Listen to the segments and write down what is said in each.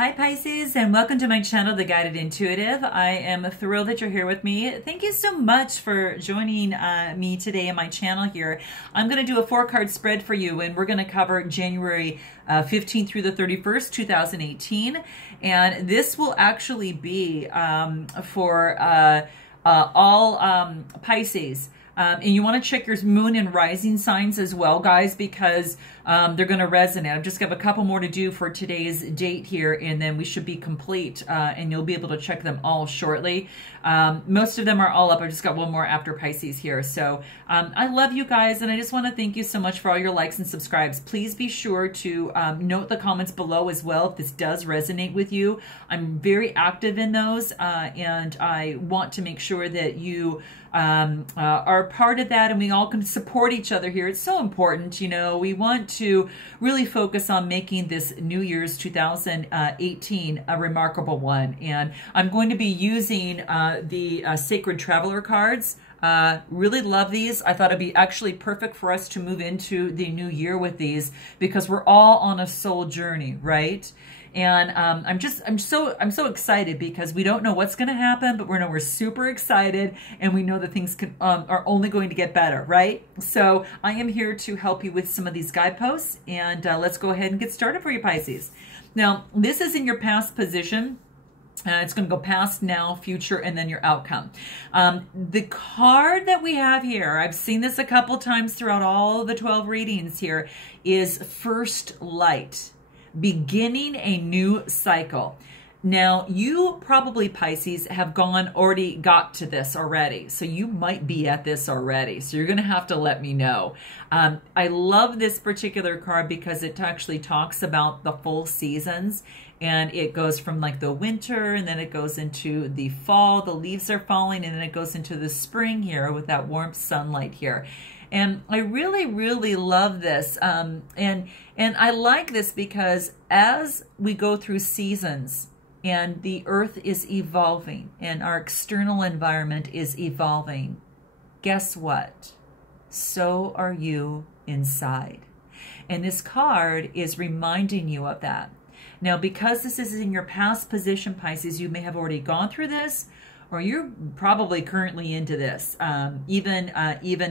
Hi Pisces, and welcome to my channel, The Guided Intuitive. I am thrilled that you're here with me. Thank you so much for joining me today in my channel here. I'm going to do a 4-card spread for you, and we're going to cover January 15th through the 31st, 2018. And this will actually be for all Pisces. And you want to check your moon and rising signs as well, guys, because they're going to resonate. I've just got a couple more to do for today's date here, and then we should be complete, and you'll be able to check them all shortly. Most of them are all up. I just got one more after Pisces here. So I love you guys, and I just want to thank you so much for all your likes and subscribes. Please be sure to note the comments below as well if this does resonate with you. I'm very active in those, and I want to make sure that you are part of that, and we all can support each other here. It's so important. You know, we want to really focus on making this New Year's 2018 a remarkable one. And I'm going to be using the Sacred Traveler cards. Really love these. I thought it'd be actually perfect for us to move into the new year with these, because we're all on a soul journey, right? And I'm so excited, because we don't know what's going to happen, but we're super excited, and we know that things are only going to get better, right? So I am here to help you with some of these guideposts, and let's go ahead and get started for you, Pisces. Now, this is in your past position. It's going to go past, now, future, and then your outcome. The card that we have here, I've seen this a couple times throughout all the 12 readings here, is First Light. Beginning a new cycle. Now, you probably, Pisces, have already got to this already. So you might be at this already. So you're going to have to let me know. I love this particular card because it actually talks about the full seasons. And it goes from like the winter, and then it goes into the fall. The leaves are falling, and then it goes into the spring here with that warm sunlight here. And I really, really love this. And I like this because as we go through seasons and the earth is evolving and our external environment is evolving, guess what? So are you inside. And this card is reminding you of that. Now, because this is in your past position, Pisces, you may have already gone through this, or you're probably currently into this, even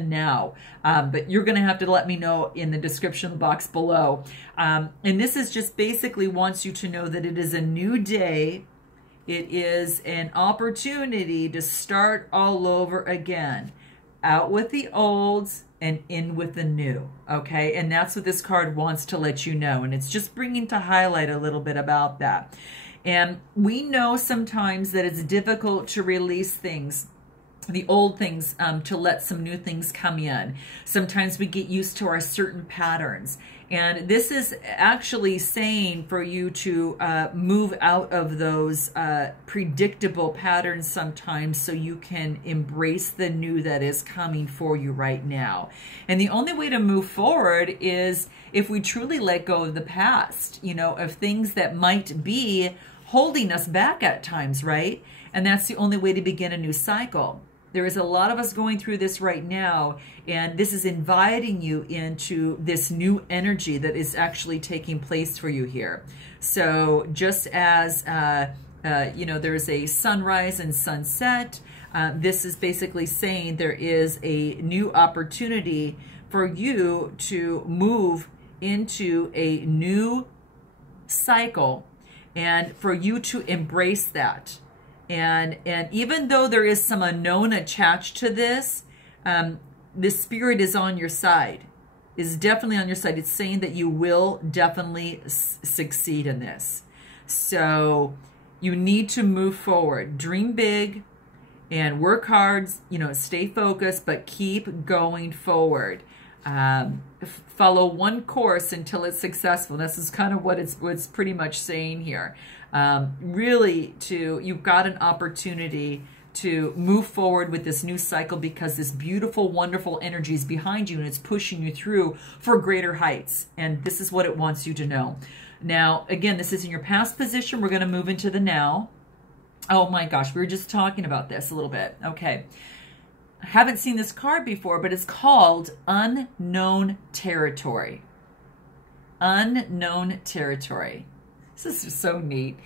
now. But you're going to have to let me know in the description box below. And this is just basically wants you to know that it is a new day. It is an opportunity to start all over again. Out with the old and in with the new, okay? And that's what this card wants to let you know. And it's just bringing to highlight a little bit about that. And we know sometimes that it's difficult to release things, the old things, to let some new things come in. Sometimes we get used to our certain patterns. And this is actually saying for you to move out of those predictable patterns sometimes, so you can embrace the new that is coming for you right now. And the only way to move forward is if we truly let go of the past, you know, of things that might be holding us back at times, right? And that's the only way to begin a new cycle. There is a lot of us going through this right now, and this is inviting you into this new energy that is actually taking place for you here. So just as, you know, there's a sunrise and sunset, this is basically saying there is a new opportunity for you to move into a new cycle, and for you to embrace that. And even though there is some unknown attached to this, the spirit is on your side, is definitely on your side. It's saying that you will definitely succeed in this. So you need to move forward, dream big, and work hard, you know, stay focused, but keep going forward. Follow one course until it's successful. This is kind of what it's pretty much saying here. Really, you've got an opportunity to move forward with this new cycle, because this beautiful, wonderful energy is behind you, and it's pushing you through for greater heights. And this is what it wants you to know. Now, again, this is in your past position. We're going to move into the now. Oh my gosh, we were just talking about this a little bit. Okay. I haven't seen this card before, but it's called Unknown Territory. Unknown Territory. This is so neat.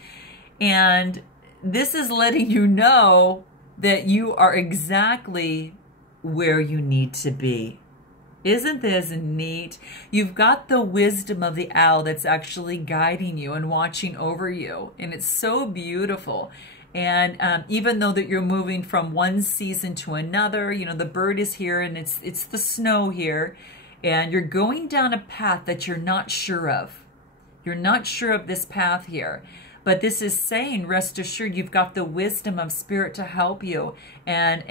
And this is letting you know that you are exactly where you need to be. Isn't this neat? You've got the wisdom of the owl that's actually guiding you and watching over you. And it's so beautiful. And even though that you're moving from one season to another, you know, the bird is here and it's the snow here. And you're going down a path that you're not sure of. You're not sure of this path here. But this is saying, rest assured, you've got the wisdom of spirit to help you. And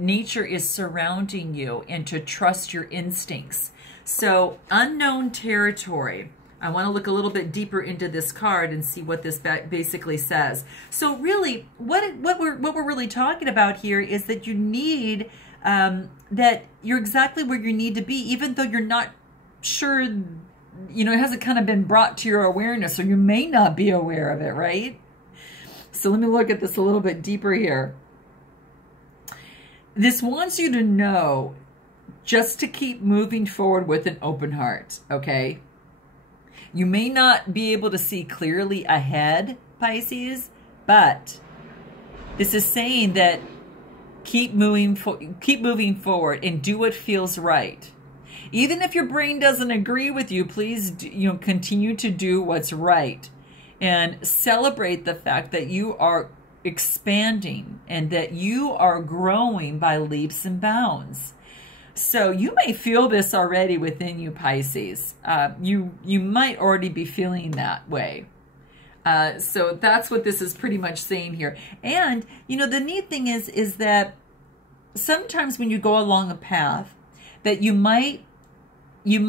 nature is surrounding you, and to trust your instincts. So unknown territory. I want to look a little bit deeper into this card and see what this basically says. So really, what we're really talking about here is that you need, that you're exactly where you need to be, even though you're not sure, you know, it hasn't kind of been brought to your awareness, or you may not be aware of it, right? So let me look at this a little bit deeper here. This wants you to know just to keep moving forward with an open heart, okay? You may not be able to see clearly ahead, Pisces, but this is saying that keep moving forward and do what feels right. Even if your brain doesn't agree with you, please, you know, continue to do what's right, and celebrate the fact that you are expanding and that you are growing by leaps and bounds. So you may feel this already within you, Pisces. You might already be feeling that way. So that's what this is pretty much saying here. And, you know, the neat thing is that sometimes when you go along a path that you might, you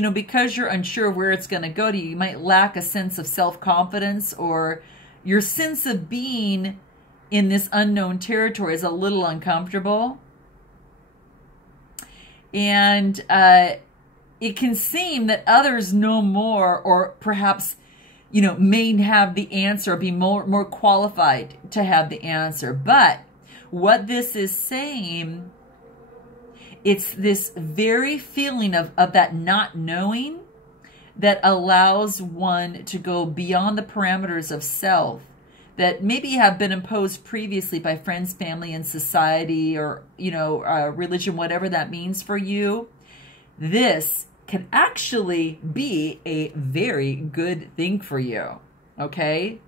know, because you're unsure of where it's going to go to, you might lack a sense of self-confidence, or your sense of being in this unknown territory is a little uncomfortable. And it can seem that others know more, or perhaps, you know, may have the answer, or be more qualified to have the answer. But what this is saying, it's this very feeling of that not knowing that allows one to go beyond the parameters of self that maybe have been imposed previously by friends, family, and society, or, you know, religion, whatever that means for you. This can actually be a very good thing for you, okay?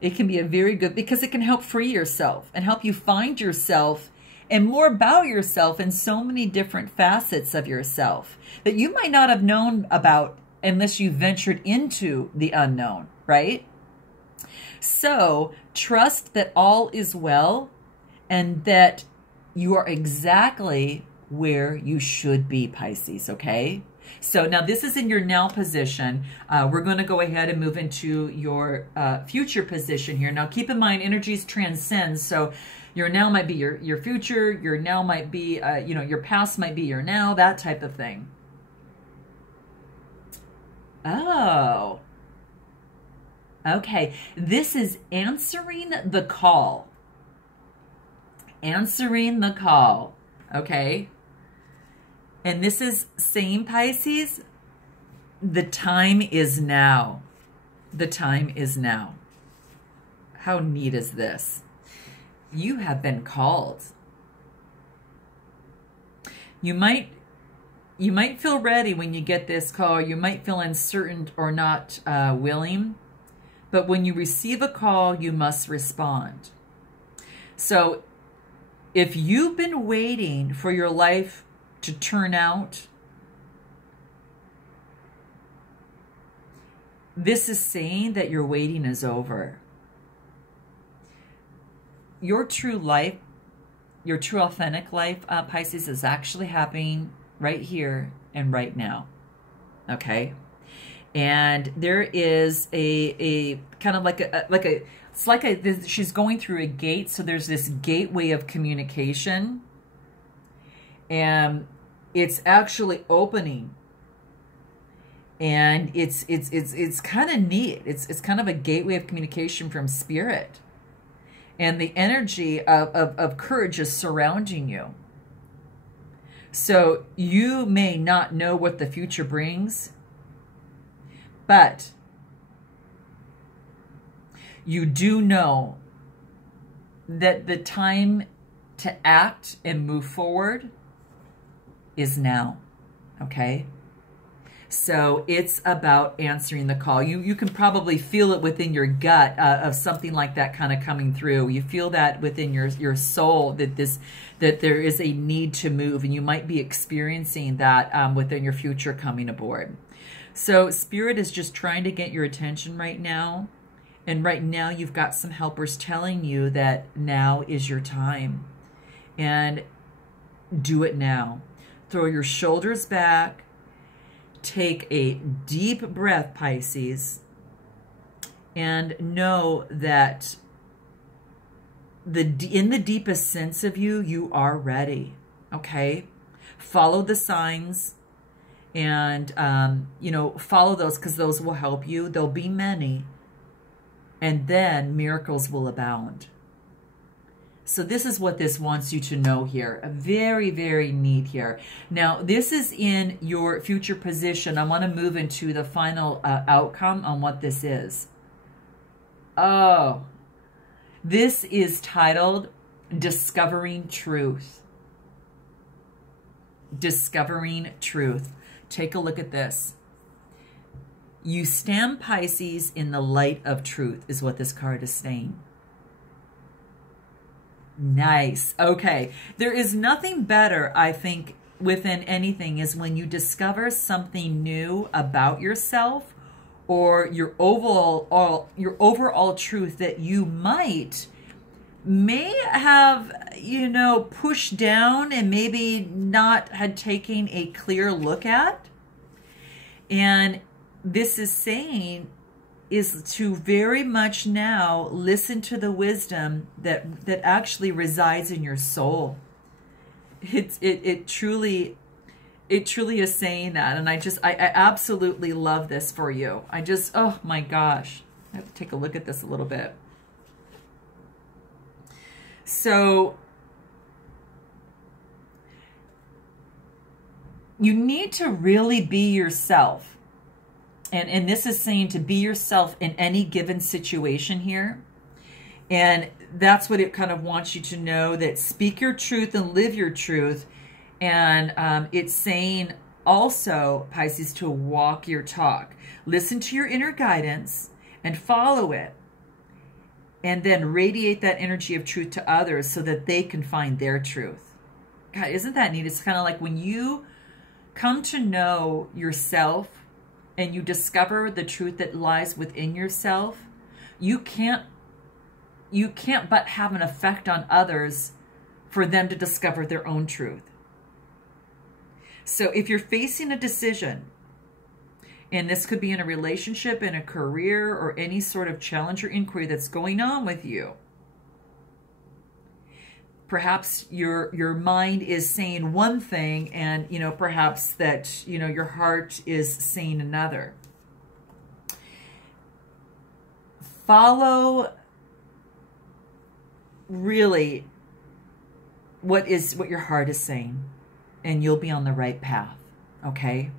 It can be a very good, because it can help free yourself and help you find yourself and more about yourself in so many different facets of yourself that you might not have known about unless you ventured into the unknown, right? So trust that all is well, and that you are exactly where you should be, Pisces, okay? So now this is in your now position. We're going to go ahead and move into your future position here. Now keep in mind, energies transcend. So your now might be your future. Your now might be, you know, your past might be your now, that type of thing. Oh. Okay, this is answering the call. Answering the call, okay? And this is saying, Pisces, the time is now. The time is now. How neat is this? You have been called. You might feel ready when you get this call. You might feel uncertain or not willing. But when you receive a call, you must respond. So if you've been waiting for your life to turn out, this is saying that your waiting is over. Your true life, your true authentic life, Pisces, is actually happening right here and right now. Okay? And there is a kind of she's going through a gate. So there's this gateway of communication, and it's actually opening, and it's kind of neat. It's kind of a gateway of communication from spirit, and the energy of courage is surrounding you. So you may not know what the future brings, but you do know that the time to act and move forward is now, okay? So it's about answering the call. You can probably feel it within your gut of something like that kind of coming through. You feel that within your soul that there is a need to move, and you might be experiencing that within your future coming aboard. So Spirit is just trying to get your attention right now. And right now you've got some helpers telling you that now is your time. And do it now. Throw your shoulders back. Take a deep breath, Pisces, and know that in the deepest sense of you, you are ready, okay? Follow the signs and, follow those, because those will help you. There'll be many, and then miracles will abound. So this is what this wants you to know here. Very, very neat here. Now, this is in your future position. I want to move into the final outcome on what this is. Oh, this is titled Discovering Truth. Discovering Truth. Take a look at this. You stand, Pisces, in the light of truth is what this card is saying. Nice. Okay. There is nothing better, I think, within anything is when you discover something new about yourself or your overall truth that you may have, pushed down and maybe not had taken a clear look at. And this is saying is to very much now listen to the wisdom that actually resides in your soul. It truly is saying that, and I absolutely love this for you. Oh my gosh, I have to take a look at this a little bit. So you need to really be yourself. And this is saying to be yourself in any given situation here. And that's what it kind of wants you to know, that speak your truth and live your truth. And it's saying also, Pisces, to walk your talk. Listen to your inner guidance and follow it. And then radiate that energy of truth to others so that they can find their truth. God, isn't that neat? It's kind of like when you come to know yourself and you discover the truth that lies within yourself, you can't but have an effect on others for them to discover their own truth. So if you're facing a decision, and this could be in a relationship, in a career, or any sort of challenge or inquiry that's going on with you, perhaps your mind is saying one thing, and perhaps that your heart is saying another. Follow really what your heart is saying, and you'll be on the right path. Okay?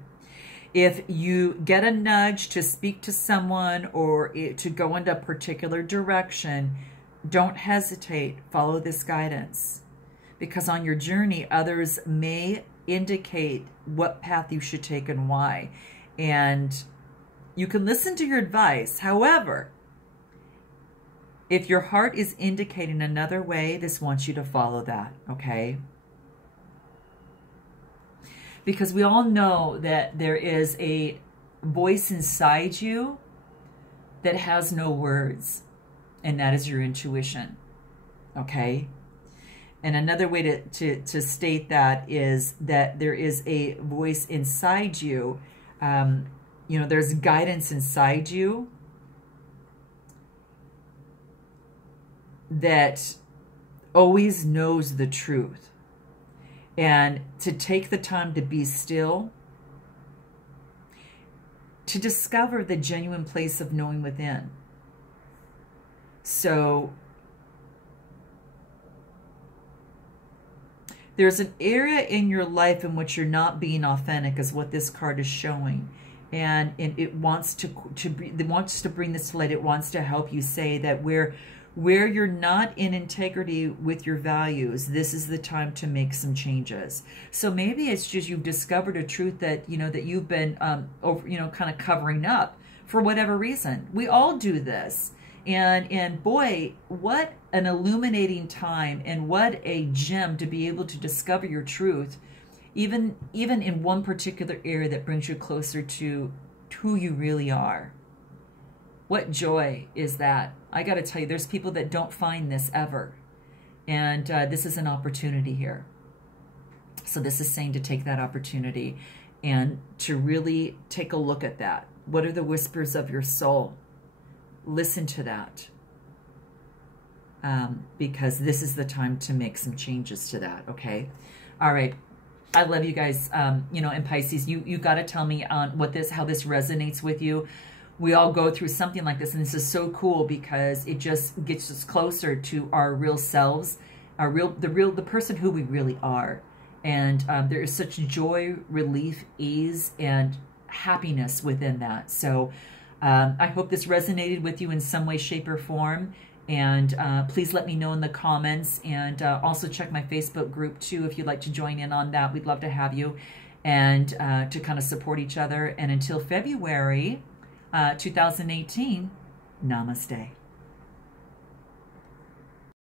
If you get a nudge to speak to someone or to go into a particular direction, don't hesitate. Follow this guidance, because on your journey, others may indicate what path you should take and why. And you can listen to your advice. However, if your heart is indicating another way, this wants you to follow that, okay? Because we all know that there is a voice inside you that has no words. And that is your intuition, okay? And another way to state that is that there is a voice inside you. There's guidance inside you that always knows the truth. And to take the time to be still, to discover the genuine place of knowing within. So there's an area in your life in which you're not being authentic, is what this card is showing. and it wants to it wants to bring this to light. It wants to help you say that where you're not in integrity with your values, this is the time to make some changes. So maybe it's just you've discovered a truth that, you know, that you've been over, you know, kind of covering up for whatever reason. We all do this. And boy, what an illuminating time, and what a gem to be able to discover your truth, even in one particular area that brings you closer to who you really are. What joy is that? I got to tell you, there's people that don't find this ever. And this is an opportunity here. So this is saying to take that opportunity and to really take a look at that. What are the whispers of your soul? Listen to that. Because this is the time to make some changes to that, okay? All right. I love you guys. You know, in Pisces, you got to tell me on how this resonates with you. We all go through something like this, and this is so cool because it just gets us closer to our real selves, the person who we really are. And there is such joy, relief, ease, and happiness within that. So I hope this resonated with you in some way, shape, or form. And please let me know in the comments, and also check my Facebook group too if you'd like to join in on that. We'd love to have you, and to kind of support each other. And until February 2018, namaste.